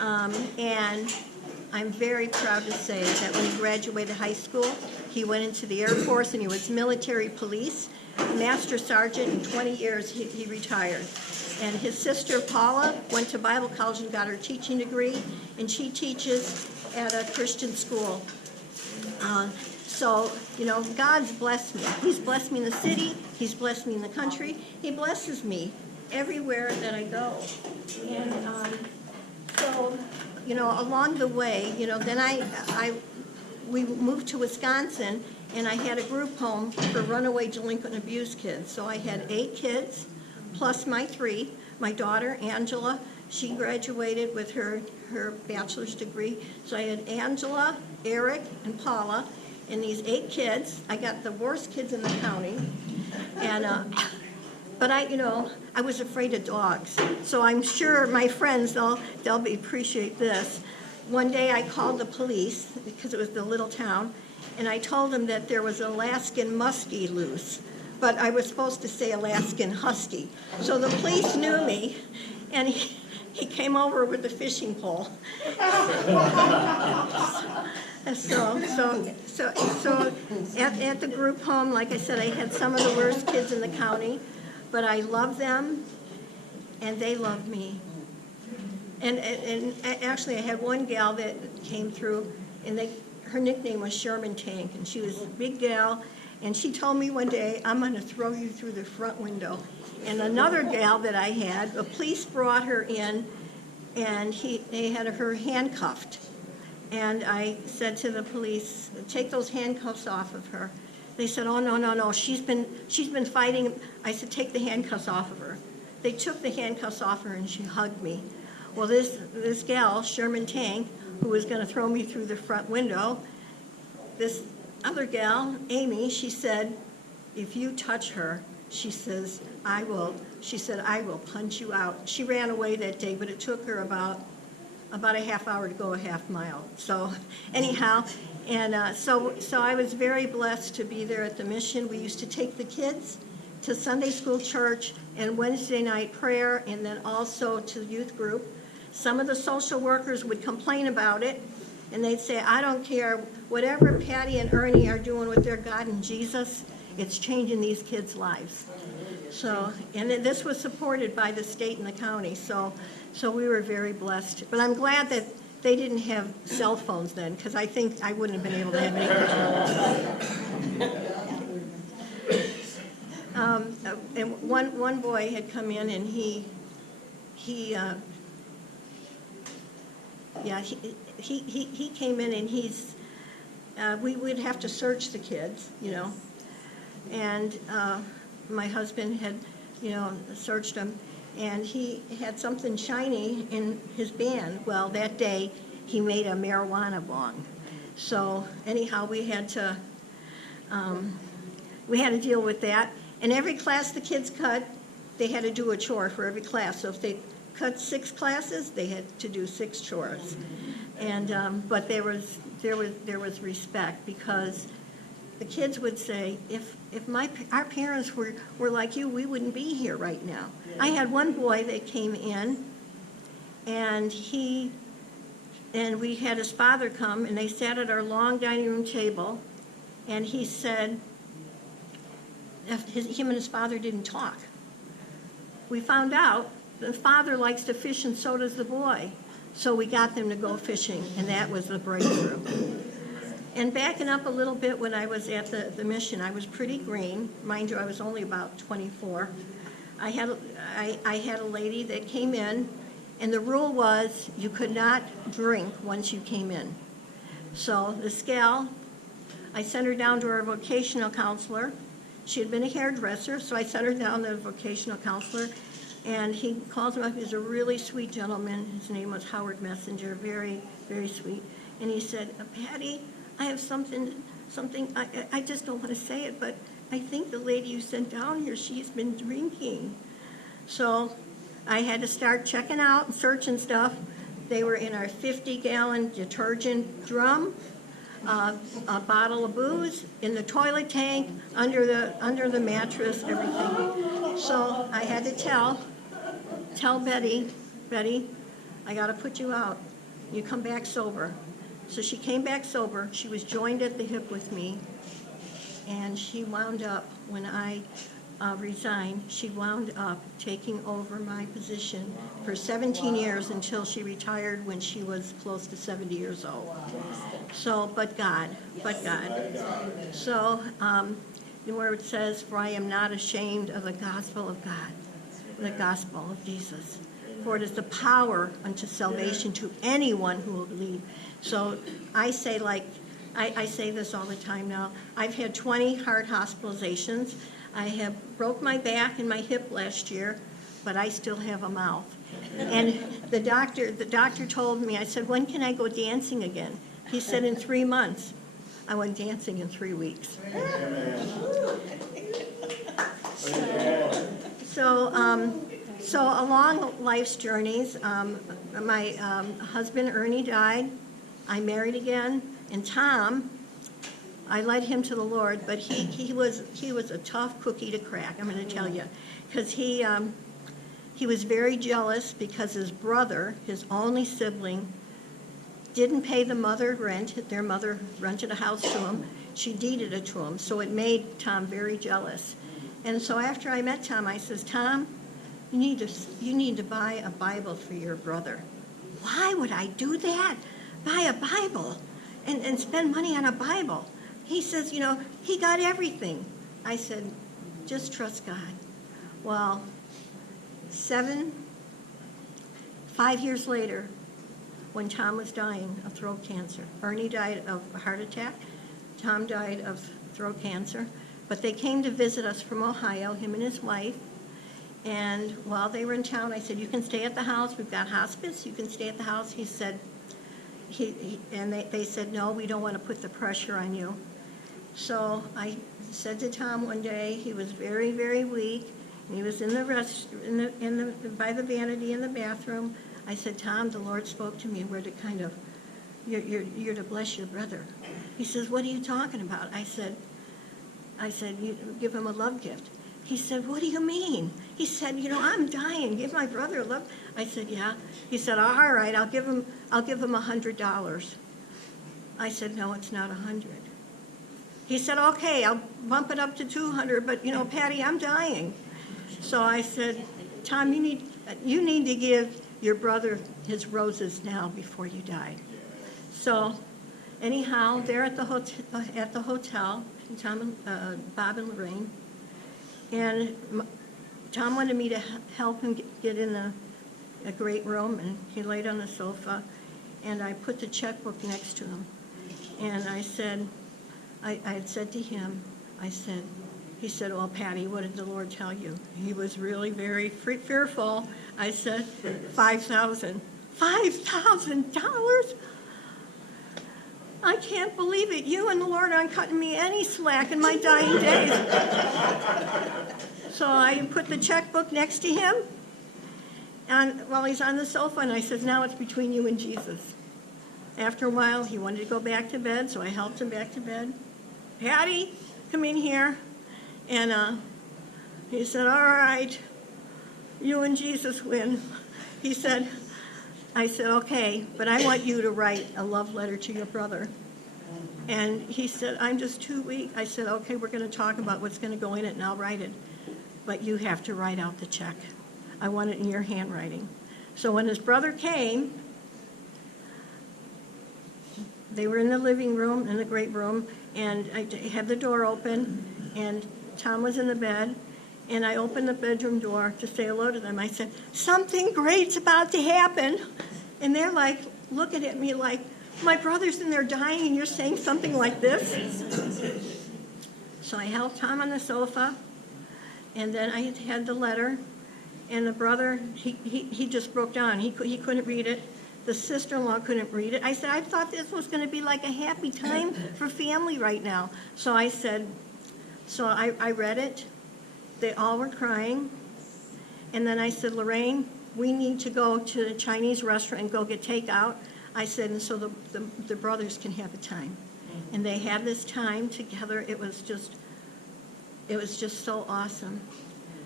And I'm very proud to say that when he graduated high school, he went into the Air Force and he was military police, master sergeant. In 20 years, he retired. And his sister, Paula, went to Bible college and got her teaching degree, and she teaches at a Christian school. So, you know, God's blessed me. He's blessed me in the city. He's blessed me in the country. He blesses me everywhere that I go. And so, you know, along the way, you know, then we moved to Wisconsin, and I had a group home for runaway delinquent abused kids. So I had 8 kids, plus my 3. My daughter, Angela, she graduated with her bachelor's degree. So I had Angela, Eric, and Paula, and these 8 kids. I got the worst kids in the county. And but I was afraid of dogs. So I'm sure my friends, they'll appreciate this. One day I called the police, because it was the little town, and I told them that there was an Alaskan Muskie loose, but I was supposed to say Alaskan Husky. So the police knew me, and he came over with a fishing pole. So at the group home, like I said, I had some of the worst kids in the county, but I love them, and they love me. And actually, I had one gal that came through, and her nickname was Sherman Tank, and she was a big gal, and she told me one day, "I'm going to throw you through the front window." And another gal that I had, the police brought her in, and they had her handcuffed. And I said to the police, "Take those handcuffs off of her." They said, "Oh, no, she's been fighting." I said, "Take the handcuffs off of her." They took the handcuffs off her, and she hugged me. Well, this gal, Sherman Tank, who was going to throw me through the front window, this other gal, Amy, she said, "If you touch her," she says, I will punch you out." She ran away that day, but it took her about a half hour to go a half mile. So anyhow, and so I was very blessed to be there at the mission. We used to take the kids to Sunday school, church, and Wednesday night prayer, and then also to youth group. Some of the social workers would complain about it, and they'd say, "I don't care, whatever Patty and Ernie are doing with their God and Jesus, it's changing these kids' lives." So, and this was supported by the state and the county, so we were very blessed. But I'm glad that they didn't have cell phones then, because I think I wouldn't have been able to have any. And one boy had come in, and he came in, and we would have to search the kids, you know, and my husband had, you know, searched him, and he had something shiny in his band. Well, that day he made a marijuana bong. So anyhow, we had to deal with that. And every class the kids cut, they had to do a chore for every class. So if they cut 6 classes, they had to do 6 chores. And but there was respect, because the kids would say, if our parents were like you, we wouldn't be here right now. Yeah. I had one boy that came in, and we had his father come, and they sat at our long dining room table, and he said him and his father didn't talk. We found out the father likes to fish, and so does the boy. So we got them to go fishing, and that was the breakthrough. And backing up a little bit, when I was at the mission, I was pretty green. Mind you, I was only about 24. I had a lady that came in, and the rule was you could not drink once you came in. So this gal, I sent her down to our vocational counselor. She had been a hairdresser, so I sent her down to the vocational counselor, and he calls him up. He's a really sweet gentleman. His name was Howard Messenger, very, very sweet. And he said, "Patty, I have something, I just don't want to say it, but I think the lady you sent down here, she's been drinking." So I had to start checking out and searching stuff. They were in our 50-gallon detergent drum, a bottle of booze, in the toilet tank, under the mattress, everything. So I had to tell Betty, I got to put you out. You come back sober. So she came back sober. She was joined at the hip with me. And she wound up, when I resigned, she wound up taking over my position for 17 years until she retired when she was close to 70 years old. So, but God. So, where it says, for I am not ashamed of the gospel of God, the gospel of Jesus. For it is the power unto salvation to anyone who will believe. So I say, I say this all the time now. I've had 20 heart hospitalizations. I have broke my back and my hip last year, but I still have a mouth. And the doctor told me, I said, when can I go dancing again? He said, in 3 months. I went dancing in 3 weeks. So along life's journeys, my husband Ernie died. I married again, and Tom, I led him to the Lord, but he was a tough cookie to crack, I'm going to tell you, because he was very jealous because his brother, his only sibling, didn't pay the mother rent. Their mother rented a house to him. She deeded it to him, so it made Tom very jealous. And so after I met Tom, I says, Tom, you need to buy a Bible for your brother. Why would I do that? Buy a Bible and spend money on a Bible. He says, he got everything. I said, just trust God. Well, 5 years later, when Tom was dying of throat cancer, Ernie died of a heart attack, Tom died of throat cancer, but they came to visit us from Ohio, him and his wife, and while they were in town, I said, you can stay at the house, we've got hospice, you can stay at the house. He said, they said, no, we don't want to put the pressure on you. So I said to Tom one day, he was very, very weak, and he was in the by the vanity in the bathroom. I said, Tom, the Lord spoke to me, we're to kind of, you're to bless your brother. He says, what are you talking about? I said, you give him a love gift. He said, what do you mean? He said, I'm dying. Give my brother a love. I said, yeah. He said, all right, I'll give him $100. I said, no, it's not 100. He said, okay, I'll bump it up to 200, but Patty, I'm dying. So I said, Tom, you need to give your brother his roses now before you die. So anyhow, they're at the hotel, Tom, Bob and Lorraine. And Tom wanted me to help him get in a great room, and he laid on the sofa, and I put the checkbook next to him. And I said, I had said to him, he said, well, Patty, what did the Lord tell you? He was really very fearful. I said, $5,000. $5,000? I can't believe it. You and the Lord aren't cutting me any slack in my dying days. So I put the checkbook next to him, and while he's on the sofa, and I said, now it's between you and Jesus. After a while, he wanted to go back to bed, so I helped him back to bed. Patty, come in here. And he said, all right, you and Jesus win. I said, okay, but I want you to write a love letter to your brother. And he said, I'm just too weak. I said, okay, we're going to talk about what's going to go in it, and I'll write it. But you have to write out the check. I want it in your handwriting. So when his brother came, they were in the living room, in the great room, and I had the door open, and Tom was in the bed, and I opened the bedroom door to say hello to them. I said, something great's about to happen. And they're like, looking at me like, my brother's in there dying and you're saying something like this? So I helped Tom on the sofa, and then I had the letter, and the brother, he just broke down. He couldn't read it. The sister-in-law couldn't read it. I said, I thought this was going to be like a happy time for family right now. So I said, I read it. They all were crying. And then I said, Lorraine, we need to go to a Chinese restaurant and go get takeout. I said, and so the brothers can have a time. And they had this time together. It was just so awesome.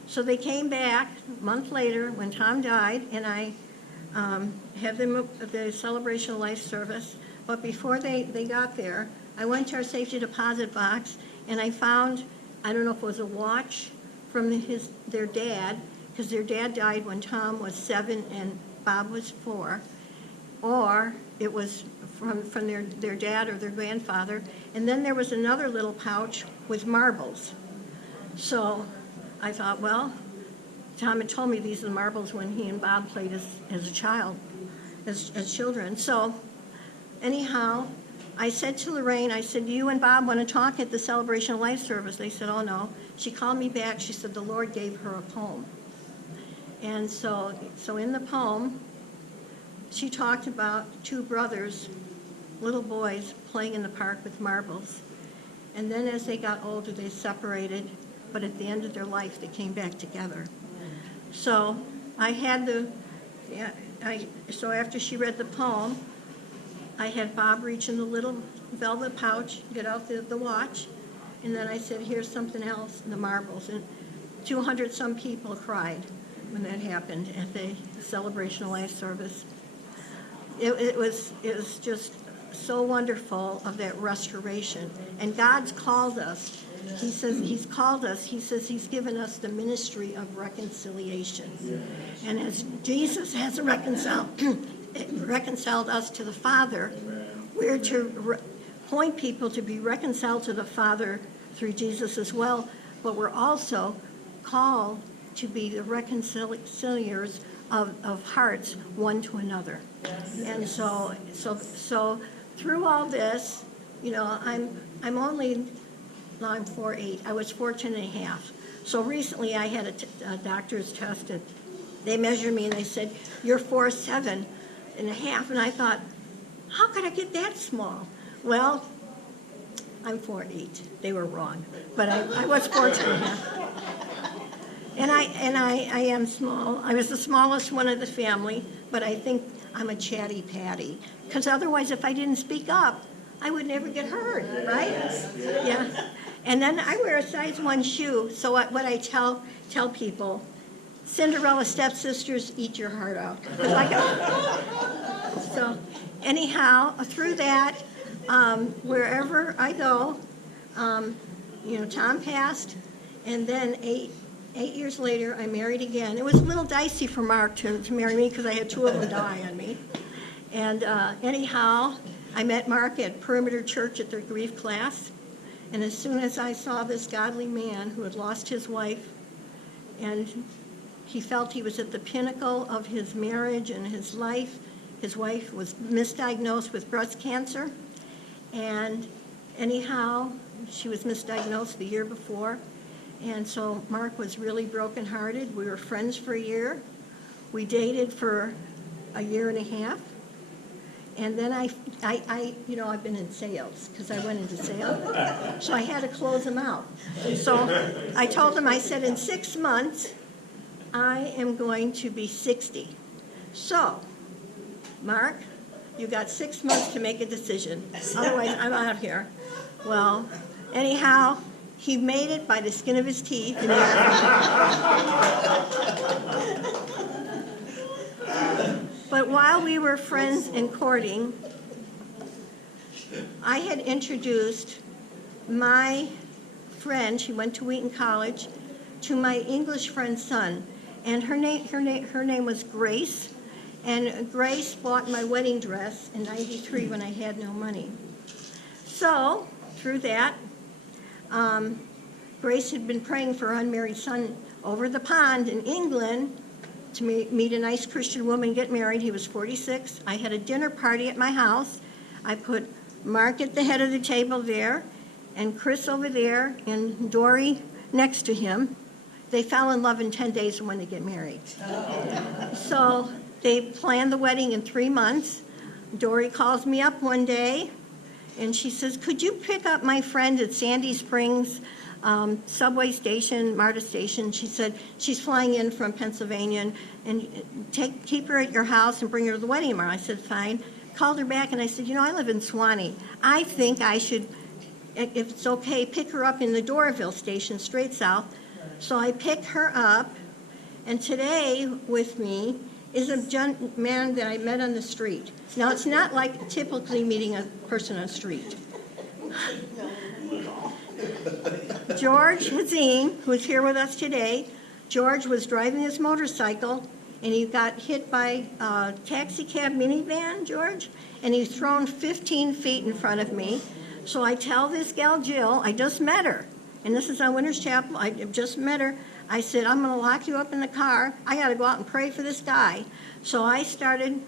So they came back a month later when Tom died, and I have them the celebration of life service. But before they got there, I went to our safety deposit box, and I found, I don't know if it was a watch from their dad, because their dad died when Tom was 7 and Bob was 4, or it was from their dad or their grandfather. And then there was another little pouch with marbles. So I thought, well, Tom had told me these are the marbles when he and Bob played as a child, as children. So anyhow, I said to Lorraine, I said, you and Bob want to talk at the Celebration of Life service? They said, oh, no. She called me back. She said the Lord gave her a poem. And so in the poem, she talked about 2 brothers, little boys, playing in the park with marbles. And then as they got older, they separated, but at the end of their life, they came back together. So I had so after she read the poem, I had Bob reach in the little velvet pouch, get out the watch, and then I said, here's something else, the marbles. And 200 some people cried when that happened at the Celebration of Life service. It was just so wonderful of that restoration. And God's called us. He says he's called us. He says he's given us the ministry of reconciliation. And as Jesus has reconciled us to the Father, we're to point people to be reconciled to the Father through Jesus as well, but we're also called to be the reconciliers of hearts one to another. And so through all this, you know, I'm 4'8". I was 14 and a half. So recently I had a doctor's test, and they measured me and they said, you're 4'7" and a half. And I thought, how could I get that small? Well, I'm 4'8". They were wrong, but I was 14 and a half. And I am small. I was the smallest one of the family, but I think I'm a chatty Patty. Because otherwise, if I didn't speak up, I would never get heard, right? Yeah. And then I wear a size 1 shoe, so what I tell people, Cinderella stepsisters, eat your heart out. So anyhow, through that, wherever I go, you know, Tom passed, and then 8 years later, I married again. It was a little dicey for Mark to marry me because I had 2 of them die on me. And anyhow, I met Mark at Perimeter Church at their grief class. And as soon as I saw this godly man who had lost his wife, and he felt he was at the pinnacle of his marriage and his life. His wife was misdiagnosed with breast cancer. And anyhow, she was misdiagnosed the year before. And so Mark was really brokenhearted. We were friends for a year. We dated for a year and a half. And then you know, I've been in sales because I went into sales. So I had to close him out. And so I told him, I said, in 6 months, I am going to be 60. So, Mark, you got 6 months to make a decision. Otherwise, I'm out here. Well, anyhow, he made it by the skin of his teeth. But while we were friends and courting, I had introduced my friend, she went to Wheaton College, to my English friend's son. And her name was Grace. And Grace bought my wedding dress in '93 when I had no money. So, through that, Grace had been praying for her unmarried son over the pond in England to meet a nice Christian woman and get married. He was 46. I had a dinner party at my house. I put Mark at the head of the table there, and Chris over there, and Dory next to him. They fell in love in 10 days when they get married. So they planned the wedding in 3 months. Dory calls me up one day, and she says, could you pick up my friend at Sandy Springs subway station, MARTA station? She said, she's flying in from Pennsylvania, and keep her at your house and bring her to the wedding tomorrow. I said, fine. Called her back, and I said, you know, I live in Swanee. I think I should, if it's okay, pick her up in the Doraville station, straight south. So I picked her up, and today with me is a man that I met on the street. Now, it's not like typically meeting a person on the street. George Hazim, who's here with us today, George was driving his motorcycle, and he got hit by a taxi cab minivan, George, and he was thrown 15 feet in front of me. So I tell this gal, Jill, I just met her, and this is on Winter's Chapel, I just met her. I said, I'm going to lock you up in the car. I got to go out and pray for this guy. So I started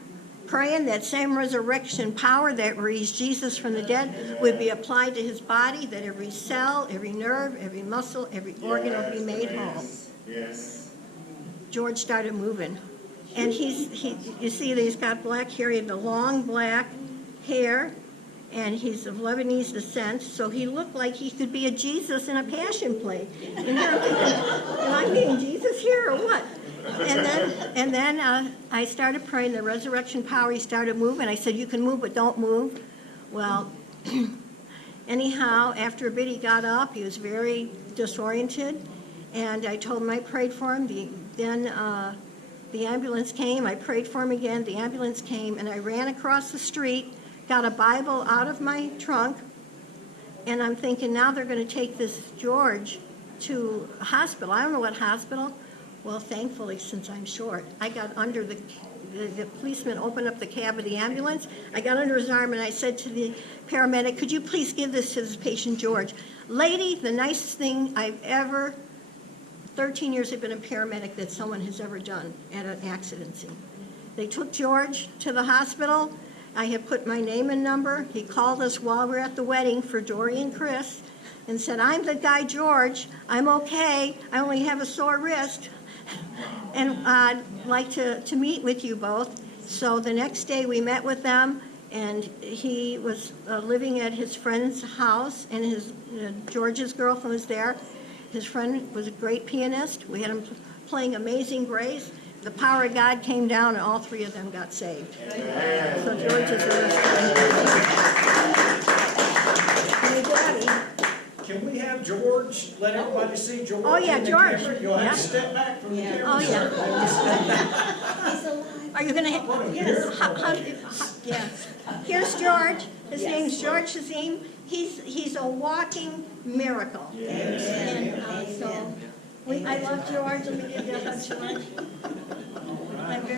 praying that same resurrection power that raised Jesus from the dead would be applied to his body, that every cell, every nerve, every muscle, every organ will be made whole. Yes. George started moving. And you see that he's got black hair. He had the long black hair, and he's of Lebanese descent, so he looked like he could be a Jesus in a passion play. And I'm thinking, am I meeting Jesus here or what? And then I started praying the resurrection power. He started moving. I said, you can move, but don't move. Well, anyhow, after a bit, he got up. He was very disoriented, and I told him I prayed for him. Then the ambulance came. I prayed for him again. The ambulance came, and I ran across the street, got a Bible out of my trunk, and I'm thinking, now they're going to take this George to a hospital. I don't know what hospital. Well, thankfully, since I'm short, I got under the policeman opened up the cab of the ambulance. I got under his arm, and I said to the paramedic, could you please give this to this patient, George? Lady, the nicest thing I've ever, 13 years I've been a paramedic, that someone has ever done at an accident scene. They took George to the hospital. I had put my name and number. He called us while we were at the wedding for Dory and Chris and said, I'm the guy, George. I'm okay. I only have a sore wrist. And I'd like to meet with you both. So the next day we met with them, and he was living at his friend's house, and his George's girlfriend was there. His friend was a great pianist. We had him playing Amazing Grace. The power of God came down, and all three of them got saved. Amen. So George is a hey, Daddy. Can we have George, let everybody see George? Oh, yeah, in the George. camera? You'll have Yeah. to step back from the camera. Oh, yeah. He's alive. Are you going to? Yes. Yes. Here's George. His name's George Hazim. He's a walking miracle. Yes. And so I love George. Let me give you a hug, George. I'm very